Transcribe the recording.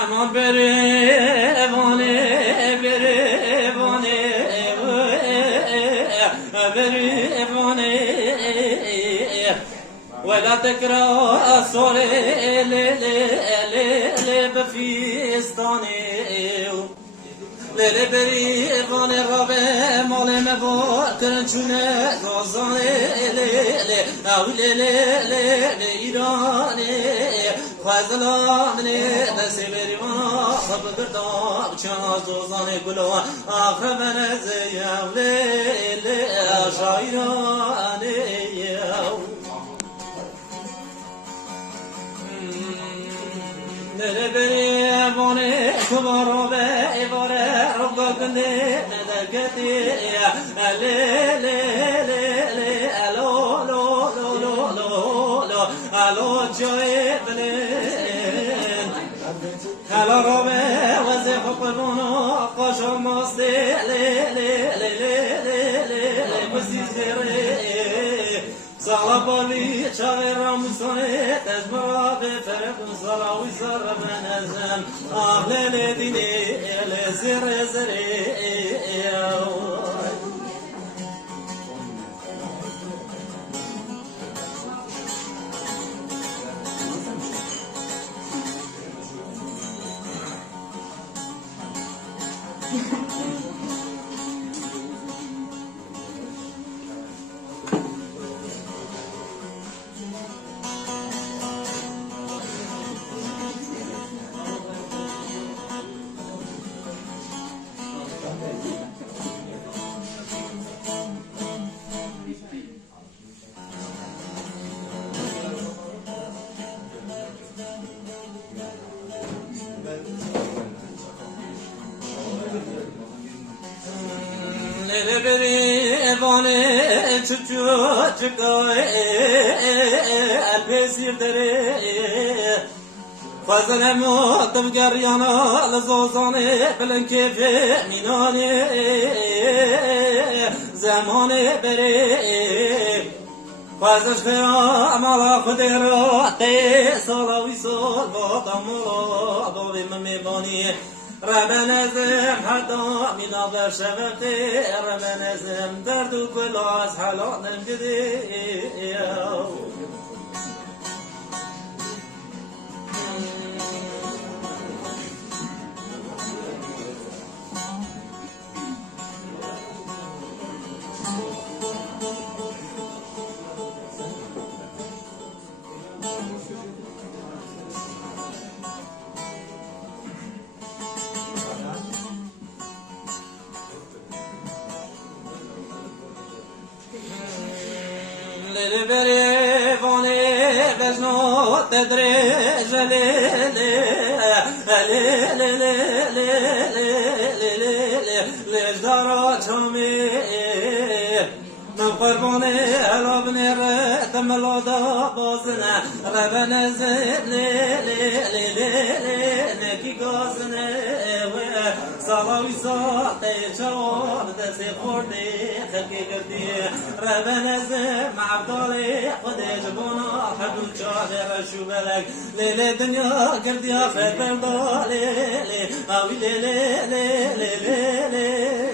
aman berevane berevane berevane ولا تكره صوري لي بفيستاني لي بريفاني رابي مالي مباكر چونه رازاني لي ايراني خزلاني دسي بريفان خبر دام چنا زوزاني قلو آخر من زيام لي شايراني نربري بوني كبارو بيبوري ربا كندي ندكتي لي لي لي لي الو لو لو لو لو لو الو جاي بنين هلا ربي وزيف قلبونو قاشو مصدي لي لي لي لي لي لي مسيسيري صلابالي شاغر رمزوني تجمرا بفرق صلاوي صار منزم أهل ديني لزر زري بريفاني تشوتشك البسير دري فازل مقدم جريانا لزوزاني بلن كيف ميناني زماني بري فازش خيرا مالا خديرا تي صلاوي صال باطمولا بابي مميباني ربنزم حتى من أضر شبكي ربنزم درد كل عز حلال نجدي بريفاني بجنو تدريج لي لي لي لي لي لي لي لي لجدارات همي من قرباني ربني رتم الوضع بازنا ربنا زد لي لي لي لي لي نكي قازنا صلاوي صاحي شوار دسي خوردي خلقي قردي ربنا زم عبدالي خدي جبونا حب الجاهر شو بلك ليلة دنيا قردي آخر بردالي لي أوي لي لي لي لي لي